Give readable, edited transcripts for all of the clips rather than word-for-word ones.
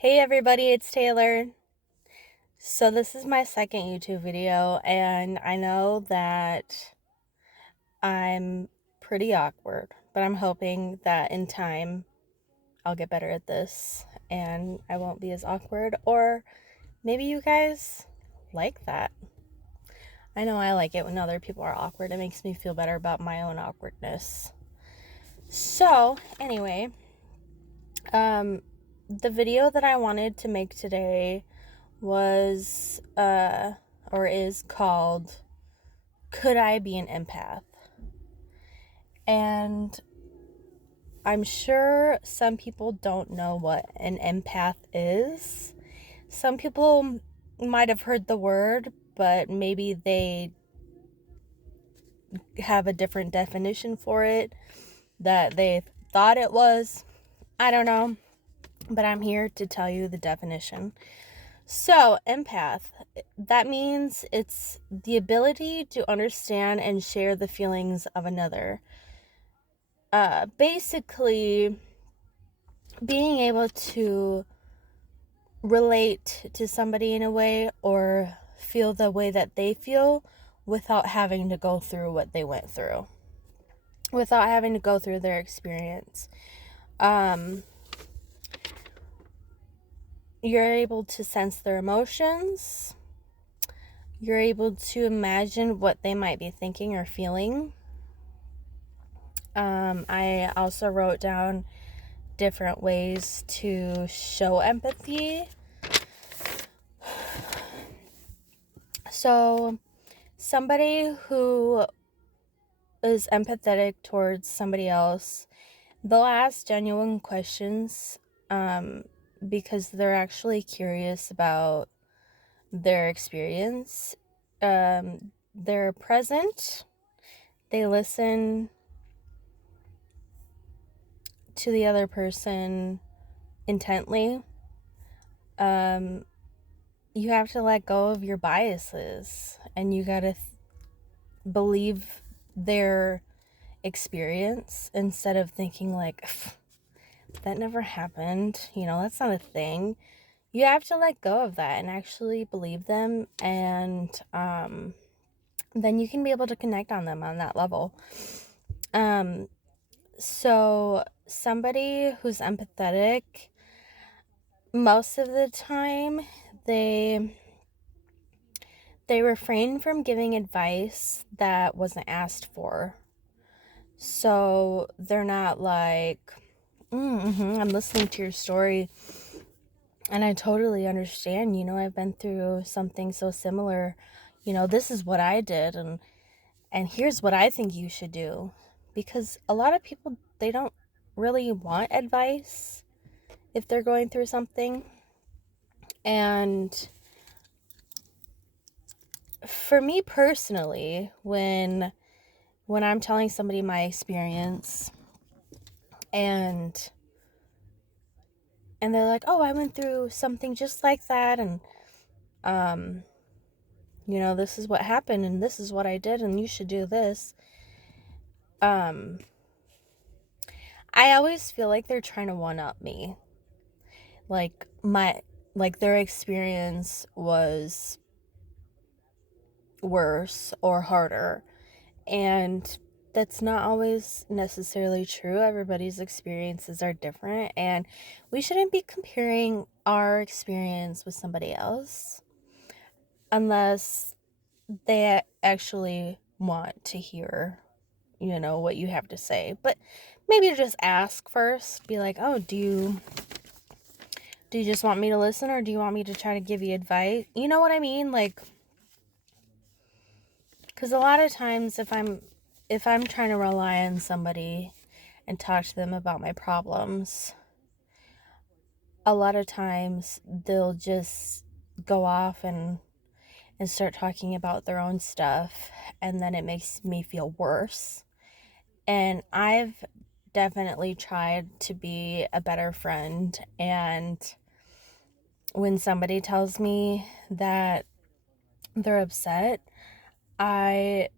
Hey everybody, it's Taylor. So this is my second YouTube video, and I know that I'm pretty awkward, but I'm hoping that in time I'll get better at this and I won't be as awkward, or maybe you guys like that. I know I like it when other people are awkward. It makes me feel better about my own awkwardness. So, anyway, the video that I wanted to make today was or is called Could I Be an Empath? And I'm sure some people don't know what an empath is. Some people might have heard the word, but maybe they have a different definition for it that they thought it was. I don't know, but I'm here to tell you the definition. So, empath, that means it's the ability to understand and share the feelings of another. Basically, being able to relate to somebody in a way or feel the way that they feel without having to go through what they went through, without having to go through their experience. You're able to sense their emotions. You're able to imagine what they might be thinking or feeling. I also wrote down different ways to show empathy. So, somebody who is empathetic towards somebody else, they'll ask genuine questions because they're actually curious about their experience. They're present, they listen to the other person intently. You have to let go of your biases and you gotta believe their experience instead of thinking like, that never happened, that's not a thing. You have to let go of that and actually believe them, and then you can be able to connect on them on that level. So somebody who's empathetic, most of the time they refrain from giving advice that wasn't asked for. So they're not like, I'm listening to your story and I totally understand, I've been through something so similar. This is what I did, and here's what I think you should do. Because a lot of people, they don't really want advice if they're going through something. And for me personally, when I'm telling somebody my experience and they're like, "Oh, I went through something just like that, and this is what happened and this is what I did and you should do this." I always feel like they're trying to one up me. Like their experience was worse or harder. And that's not always necessarily true. Everybody's experiences are different, and we shouldn't be comparing our experience with somebody else unless they actually want to hear, what you have to say. But maybe just ask first. Be like, "Oh, do you just want me to listen, or do you want me to try to give you advice?" You know what I mean? Like, because a lot of times if I'm trying to rely on somebody and talk to them about my problems, a lot of times they'll just go off and start talking about their own stuff, and then it makes me feel worse. And I've definitely tried to be a better friend, and when somebody tells me that they're upset, I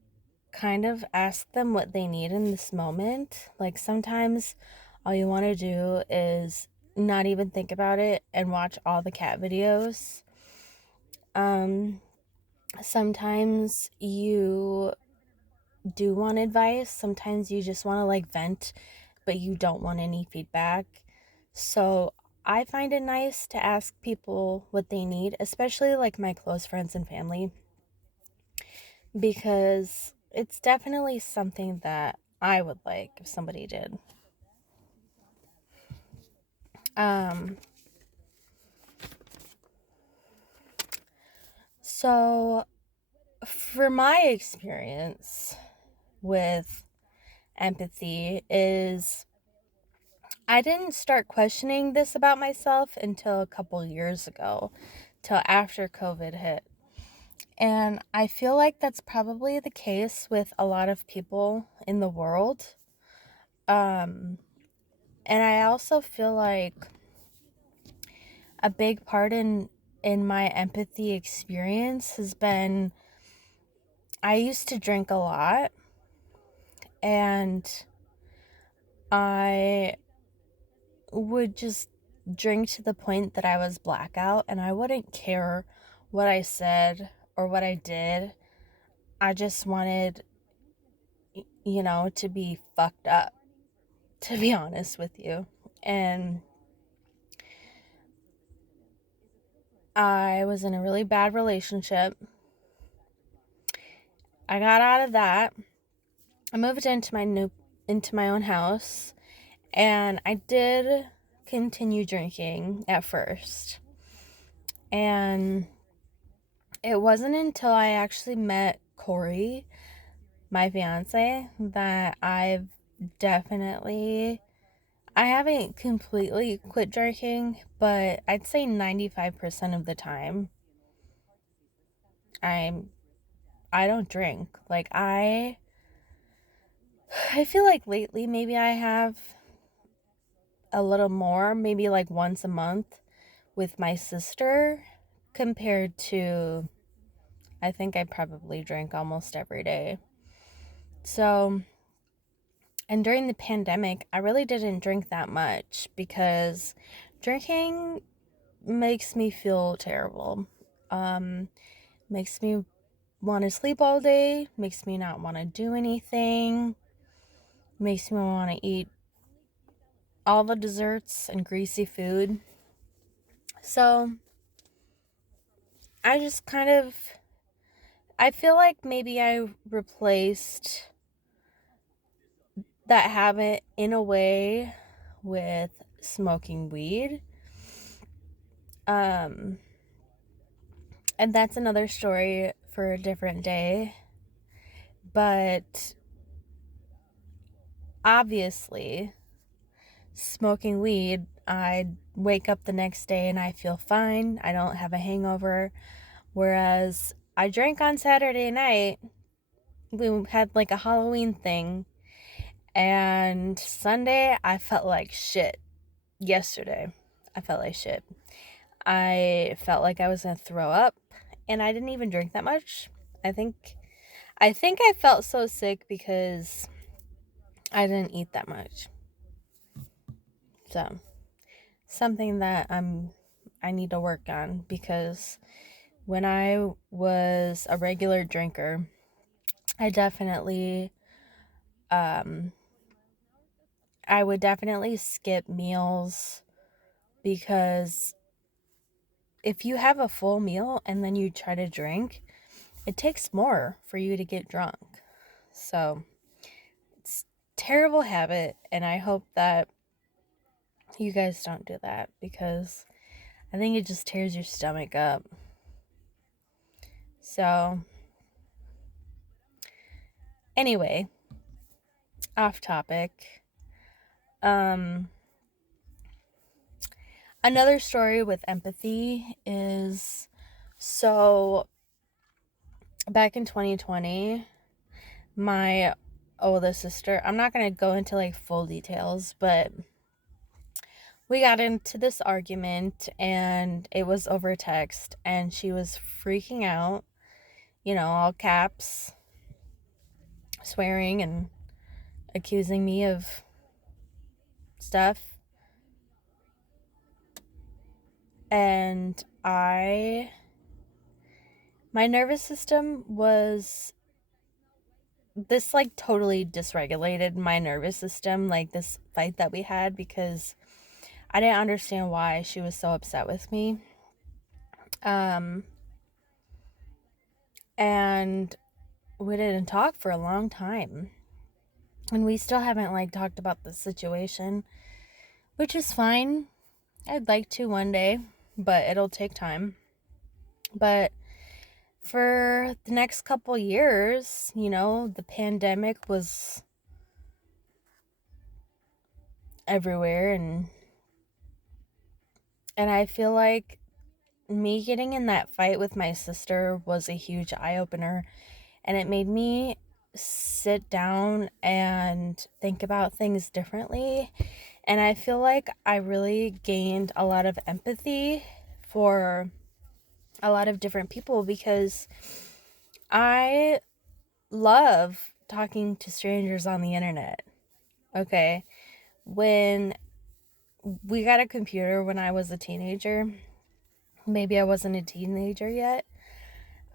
kind of ask them what they need in this moment. Like, sometimes all you want to do is not even think about it and watch all the cat videos. Sometimes you do want advice. Sometimes you just want to like vent, but you don't want any feedback. So I find it nice to ask people what they need, especially like my close friends and family, because it's definitely something that I would like if somebody did. Um, so for my experience with empathy is I didn't start questioning this about myself until a couple years ago, till after COVID hit. And I feel like that's probably the case with a lot of people in the world. Um, and I also feel like a big part in my empathy experience has been I used to drink a lot, and I would just drink to the point that I was blackout, and I wouldn't care what I said or what I did. I just wanted, to be fucked up, to be honest with you. And I was in a really bad relationship. I got out of that. I moved into my own house, and I did continue drinking at first. And it wasn't until I actually met Corey, my fiance, that definitely I haven't completely quit drinking, but I'd say 95% of the time I'm I don't drink. Like I feel like lately maybe I have a little more, maybe like once a month with my sister, compared to I think I probably drink almost every day. So, and during the pandemic, I really didn't drink that much because drinking makes me feel terrible. Um, Makes me want to sleep all day, makes me not want to do anything, makes me want to eat all the desserts and greasy food. So, I just kind of I feel like maybe I replaced that habit in a way with smoking weed. Um and that's another story for a different day. But obviously, smoking weed, I wake up the next day and I feel fine. I don't have a hangover. Whereas I drank on Saturday night. We had like a Halloween thing. And Sunday, I felt like shit. Yesterday, I felt like shit. I felt like I was going to throw up. And I didn't even drink that much. I think I felt so sick because I didn't eat that much. So, something that I need to work on, because when I was a regular drinker, I definitely um I would definitely skip meals, because if you have a full meal and then you try to drink, it takes more for you to get drunk. So, it's a terrible habit, and I hope that you guys don't do that, because I think it just tears your stomach up. So, anyway, off topic. Um, Another story with empathy is, so back in 2020, my oldest sister, I'm not going to go into like full details, but we got into this argument and it was over text, and she was freaking out, all caps, swearing and accusing me of stuff. And my nervous system was, this like totally dysregulated my nervous system, like this fight that we had, because I didn't understand why she was so upset with me. And we didn't talk for a long time. And we still haven't like talked about the situation, which is fine. I'd like to one day, but it'll take time. But for the next couple years, the pandemic was everywhere, and I feel like me getting in that fight with my sister was a huge eye opener, and it made me sit down and think about things differently. And I feel like I really gained a lot of empathy for a lot of different people, because I love talking to strangers on the internet. Okay. When we got a computer when I was a teenager, maybe I wasn't a teenager yet,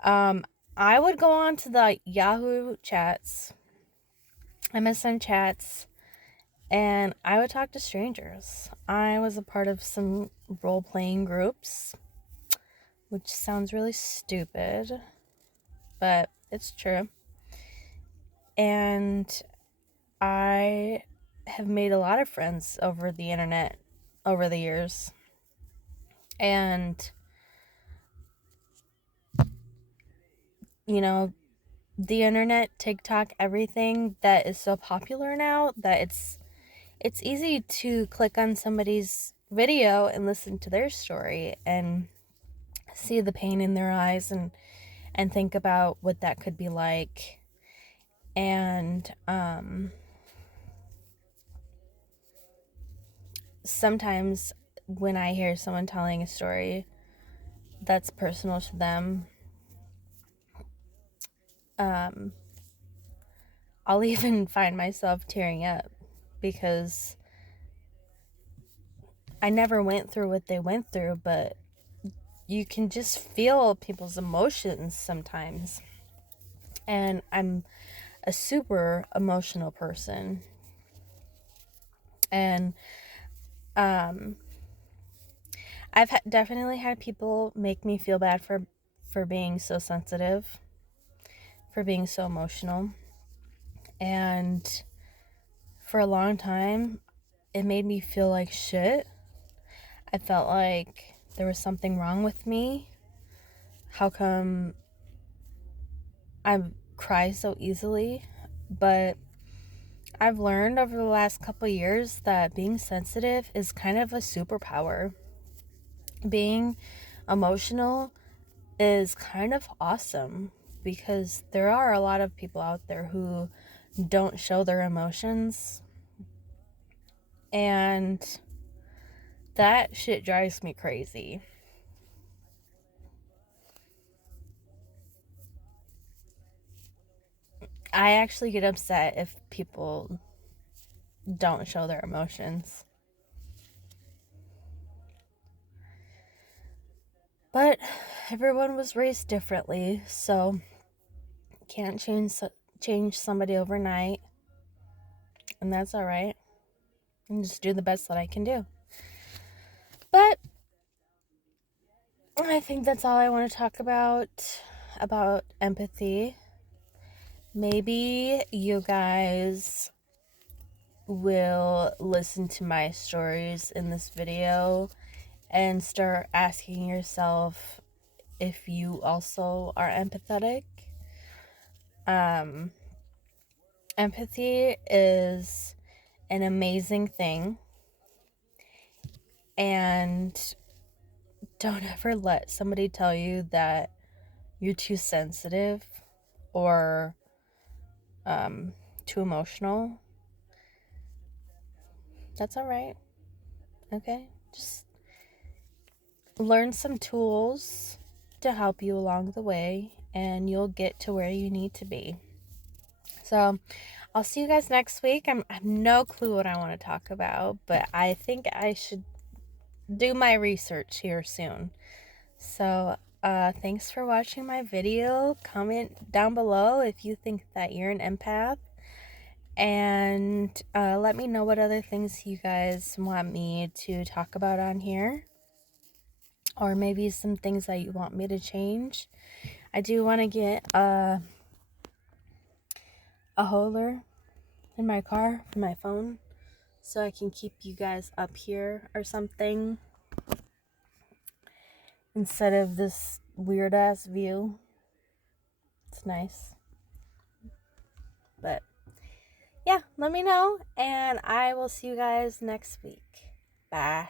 I would go on to the Yahoo chats, MSN chats, and I would talk to strangers. I was a part of some role-playing groups, which sounds really stupid, but it's true. And I have made a lot of friends over the internet over the years. And, the internet, TikTok, everything that is so popular now, that it's easy to click on somebody's video and listen to their story and see the pain in their eyes, and think about what that could be like. And sometimes when I hear someone telling a story that's personal to them, I'll even find myself tearing up, because I never went through what they went through, but you can just feel people's emotions sometimes. And I'm a super emotional person. And I've definitely had people make me feel bad for being so sensitive, for being so emotional. And for a long time, it made me feel like shit. I felt like there was something wrong with me. How come I cry so easily? But I've learned over the last couple years that being sensitive is kind of a superpower. Being emotional is kind of awesome, because there are a lot of people out there who don't show their emotions, and that shit drives me crazy. I actually get upset if people don't show their emotions. But everyone was raised differently, so can't change somebody overnight, and that's all right. And just do the best that I can do. But I think that's all I want to talk about empathy. Maybe you guys will listen to my stories in this video and start asking yourself if you also are empathetic. Empathy is an amazing thing, and don't ever let somebody tell you that you're too sensitive or too emotional. That's all right. Okay? Just learn some tools to help you along the way, and you'll get to where you need to be. So, I'll see you guys next week. I have no clue what I want to talk about, but I think I should do my research here soon. So, thanks for watching my video. Comment down below if you think that you're an empath. And let me know what other things you guys want me to talk about on here. Or maybe some things that you want me to change. I do want to get a holder in my car for my phone, so I can keep you guys up here or something instead of this weird ass view. It's nice. But yeah, let me know, and I will see you guys next week. Bye.